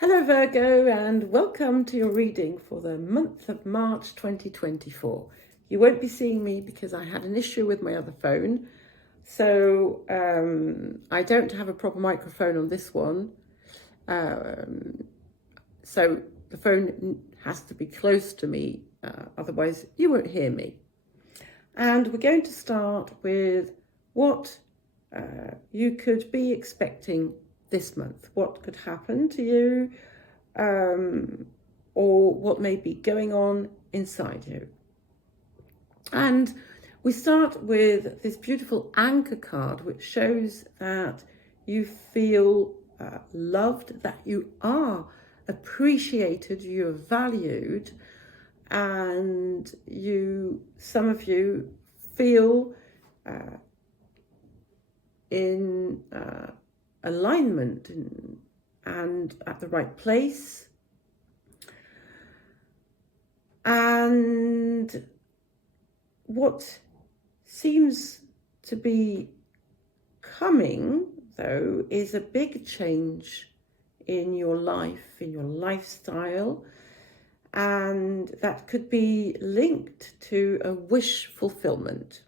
Hello Virgo, and welcome to your reading for the month of March 2024. You won't be seeing me because I had an issue with my other phone, so I don't have a proper microphone on this one, so the phone has to be close to me, otherwise you won't hear me. And we're going to start with what you could be expecting this month. What could happen to you, or what may be going on inside you. And we start with this beautiful anchor card, which shows that you feel loved, that you are appreciated, you are valued, and some of you feel in alignment and at the right place. And what seems to be coming, though, is a big change in your life, in your lifestyle, and that could be linked to a wish fulfillment.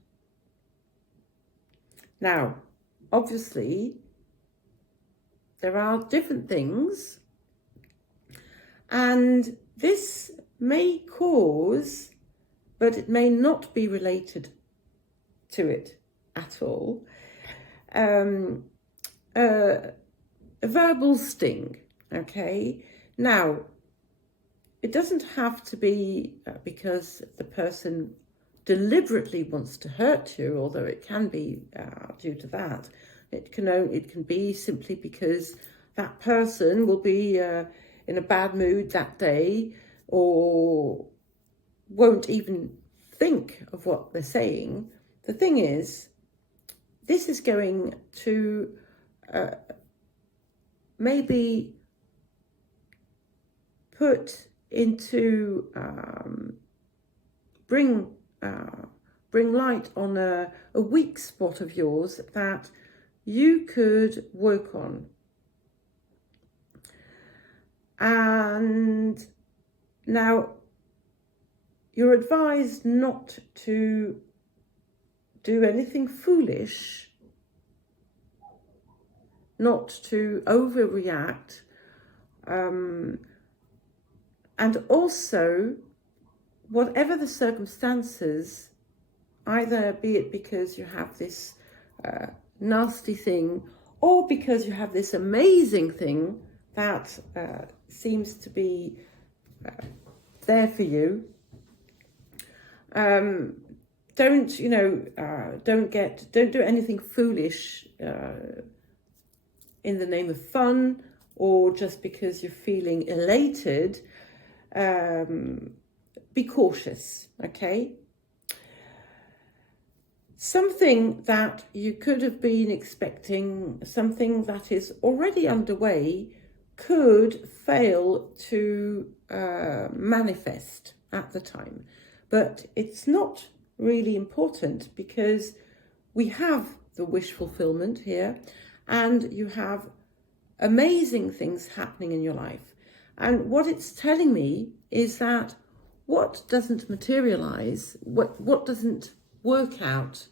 Now, obviously, there are different things, and this may cause, but it may not be related to it at all, a verbal sting, okay? Now, it doesn't have to be because the person deliberately wants to hurt you, although it can be due to that. It can be simply because that person will be in a bad mood that day, or won't even think of what they're saying. The thing is, this is going to maybe put into bring light on a weak spot of yours that you could work on. And now you're advised not to do anything foolish, not to overreact, and also, whatever the circumstances, either be it because you have this nasty thing, or because you have this amazing thing that seems to be there for you, don't do anything foolish in the name of fun, or just because you're feeling elated. Be cautious, okay? Something that you could have been expecting, something that is already underway, could fail to manifest at the time. But it's not really important because we have the wish fulfillment here, and you have amazing things happening in your life. And what it's telling me is that what doesn't materialize, what doesn't work out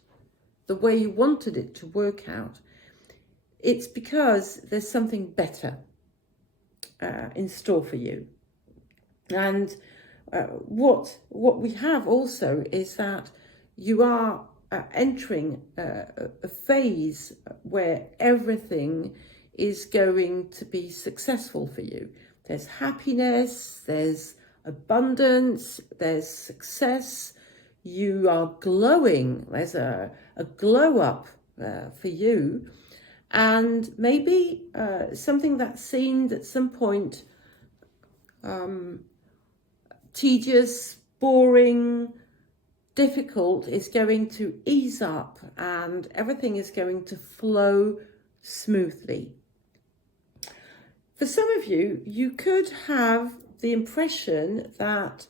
the way you wanted it to work out, it's because there's something better in store for you. And what we have also is that you are entering a phase where everything is going to be successful for you. There's happiness, there's abundance, there's success. You are glowing. There's a glow up for you. And maybe something that seemed at some point tedious, boring, difficult is going to ease up, and everything is going to flow smoothly. For some of you, you could have the impression that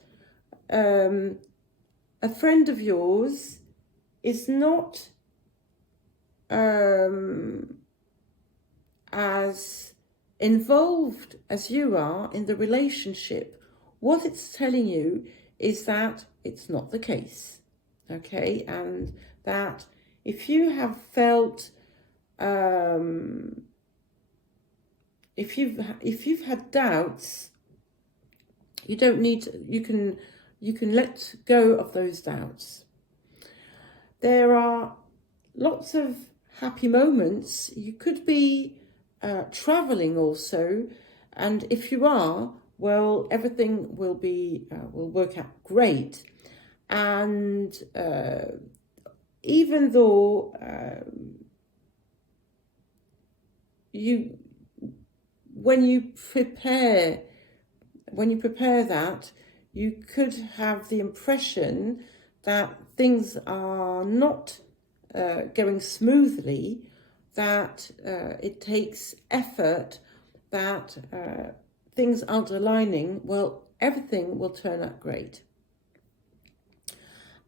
a friend of yours is not as involved as you are in the relationship, what it's telling you is that it's not the case, okay? And that if you have felt, if you've had doubts, you don't need to, you can let go of those doubts. There are lots of happy moments. You could be traveling also, and if you are, well, everything will work out great. And even though when you prepare that, you could have the impression that things are not going smoothly, that it takes effort, that things aren't aligning. Well, everything will turn out great.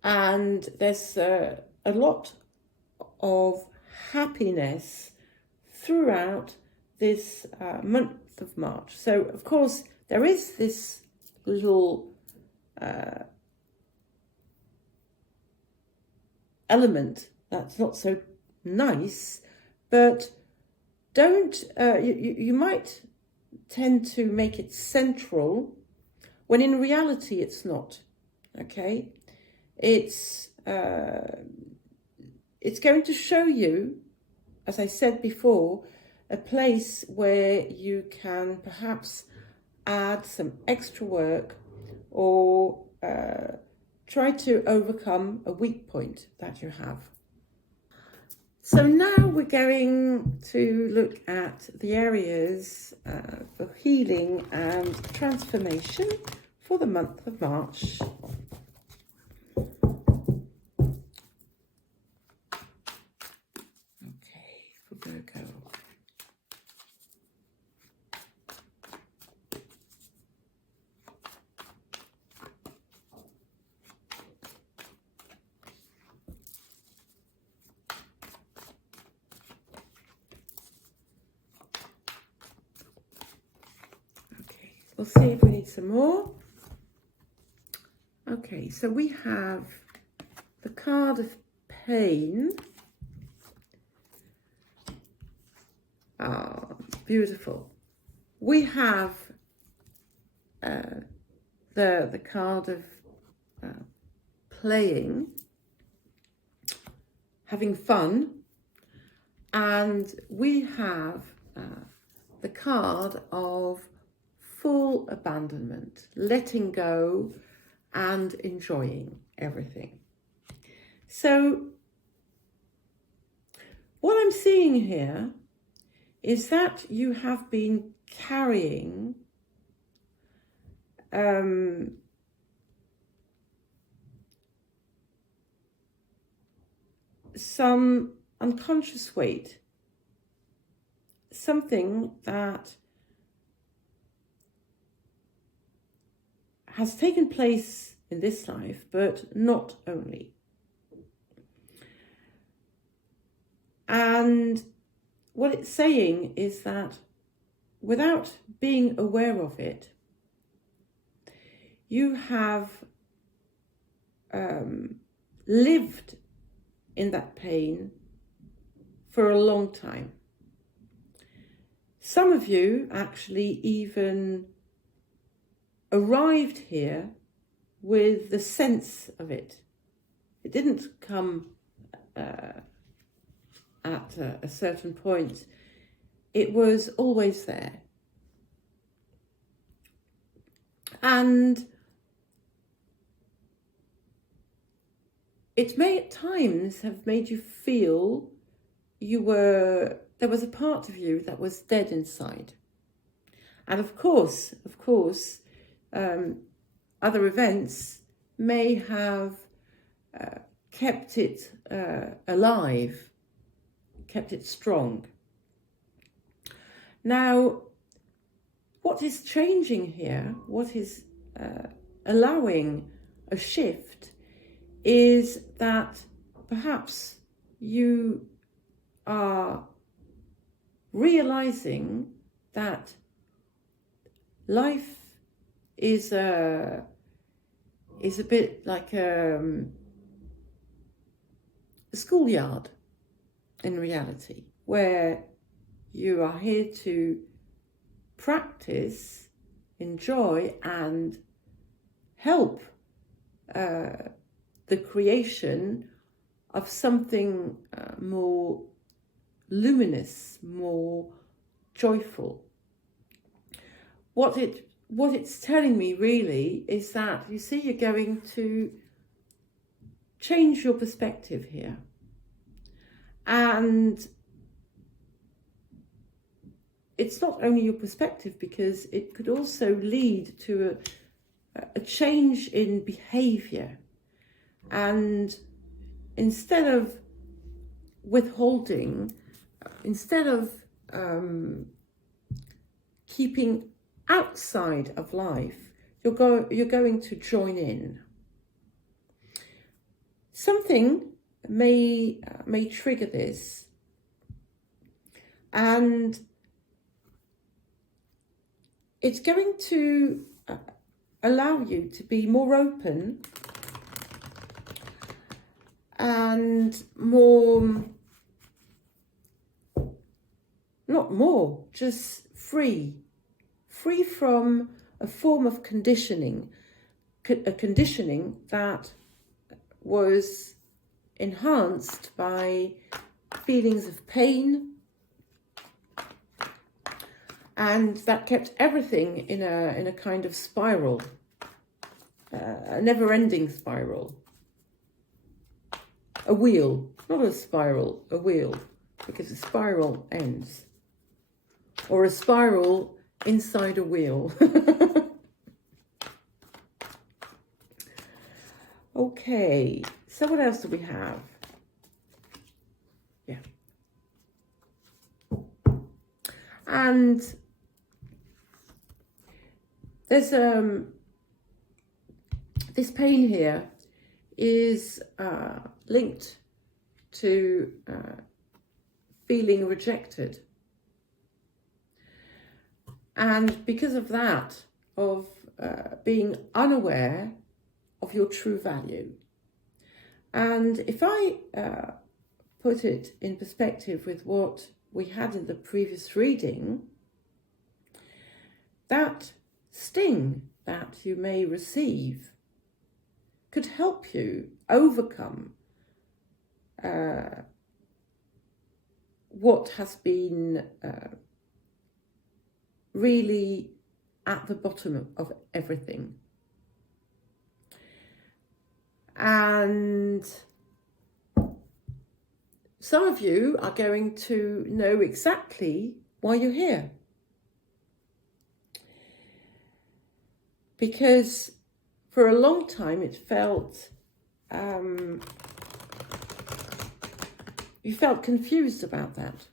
And there's a lot of happiness throughout this month of March. So, of course, there is this little element that's not so nice, but don't, you might tend to make it central when in reality it's not, okay? It's going to show you, as I said before, a place where you can perhaps add some extra work or try to overcome a weak point that you have. So now we're going to look at the areas for healing and transformation for the month of March. Okay, for Virgo. We'll see if we need some more. Okay, so we have the card of pain. Ah, beautiful. We have the card of playing, having fun, and we have the card of full abandonment, letting go and enjoying everything. So what I'm seeing here is that you have been carrying some unconscious weight, something that has taken place in this life, but not only. And what it's saying is that without being aware of it, you have lived in that pain for a long time. Some of you actually even arrived here with the sense of it. It didn't come at a certain point. It was always there. And it may at times have made you feel there was a part of you that was dead inside. And of course, other events may have kept it alive, kept it strong. Now, what is changing here, what is allowing a shift, is that perhaps you are realizing that life is a bit like a schoolyard in reality, where you are here to practice, enjoy, and help the creation of something more luminous, more joyful. What it's telling me really is that, you see, you're going to change your perspective here. And it's not only your perspective, because it could also lead to a change in behavior. And instead of withholding, instead of keeping outside of life, you're going to join in. Something may trigger this, and it's going to allow you to be more open and more, not more, just free from a form of conditioning, a conditioning that was enhanced by feelings of pain, and that kept everything in a kind of spiral, a never-ending spiral. A wheel, not a spiral, a wheel, because a spiral ends. Or a spiral inside a wheel. Okay, so what else do we have? Yeah. And there's this pain here is linked to feeling rejected. And because of that, of being unaware of your true value. And if I put it in perspective with what we had in the previous reading, that sting that you may receive could help you overcome what has been really at the bottom of everything. And some of you are going to know exactly why you're here. Because for a long time it felt, you felt confused about that.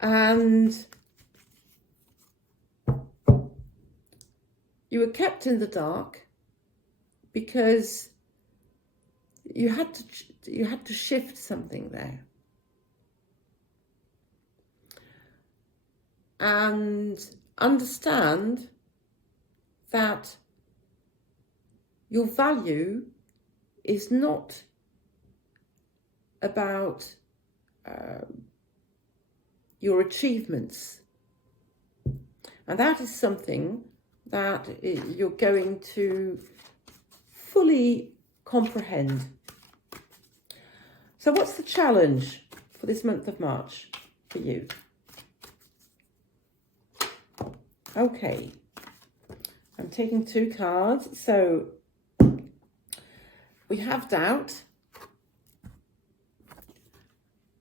And you were kept in the dark because you had to shift something there. And understand that your value is not about your achievements. And that is something that you're going to fully comprehend. So what's the challenge for this month of March for you? Okay, I'm taking 2 cards. So we have doubt,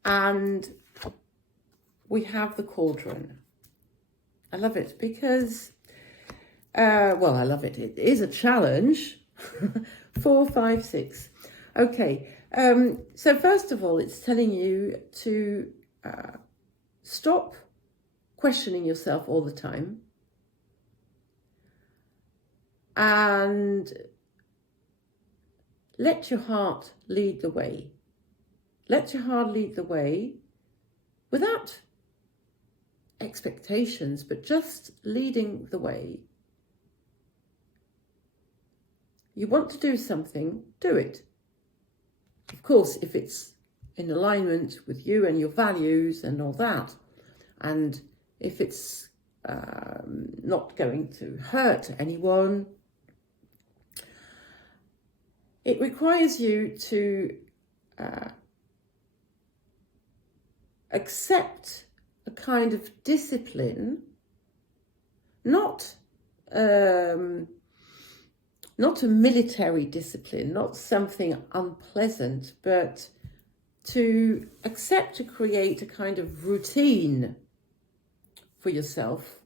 and we have the cauldron. I love it because, well, I love it. It is a challenge. 4, 5, 6. Okay, so first of all, it's telling you to stop questioning yourself all the time and let your heart lead the way. Let your heart lead the way without expectations, but just leading the way. You want to do something, do it. Of course, if it's in alignment with you and your values and all that, and if it's not going to hurt anyone, it requires you to accept a kind of discipline, not a military discipline, not something unpleasant, but to accept, to create a kind of routine for yourself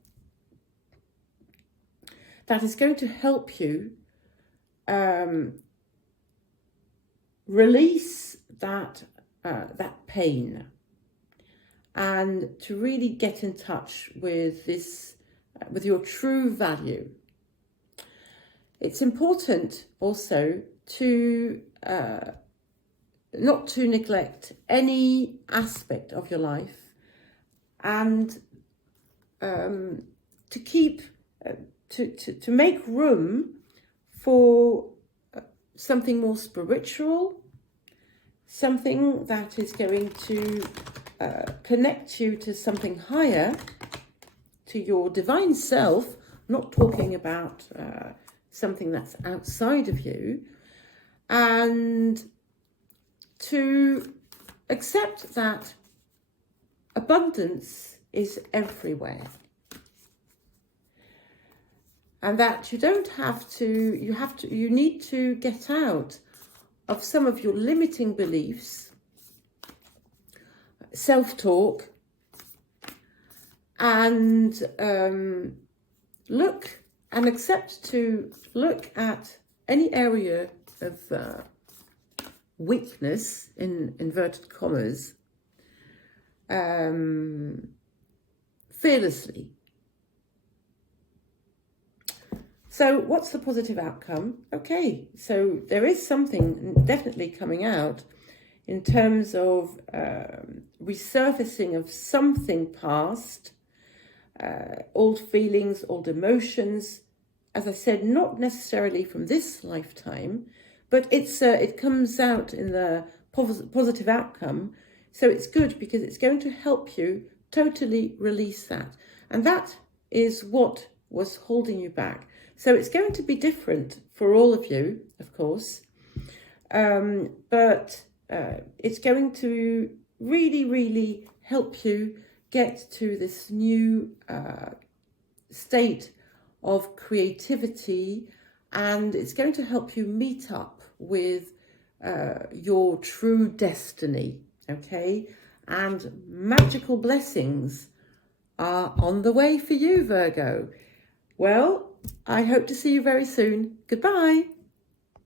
that is going to help you release that pain, and to really get in touch with this, with your true value. It's important also to not to neglect any aspect of your life, and to keep to make room for something more spiritual, something that is going to connect you to something higher, to your divine self. I'm not talking about something that's outside of you, and to accept that abundance is everywhere, and that you need to get out of some of your limiting beliefs, self-talk, and look at any area of weakness, in inverted commas, fearlessly. So what's the positive outcome? Okay, so there is something definitely coming out in terms of resurfacing of something past, old feelings, old emotions. As I said, not necessarily from this lifetime, but it comes out in the positive outcome. So it's good because it's going to help you totally release that. And that is what was holding you back. So it's going to be different for all of you, of course. But it's going to really, really help you get to this new state of creativity, and it's going to help you meet up with your true destiny, okay? And magical blessings are on the way for you, Virgo. Well, I hope to see you very soon. Goodbye.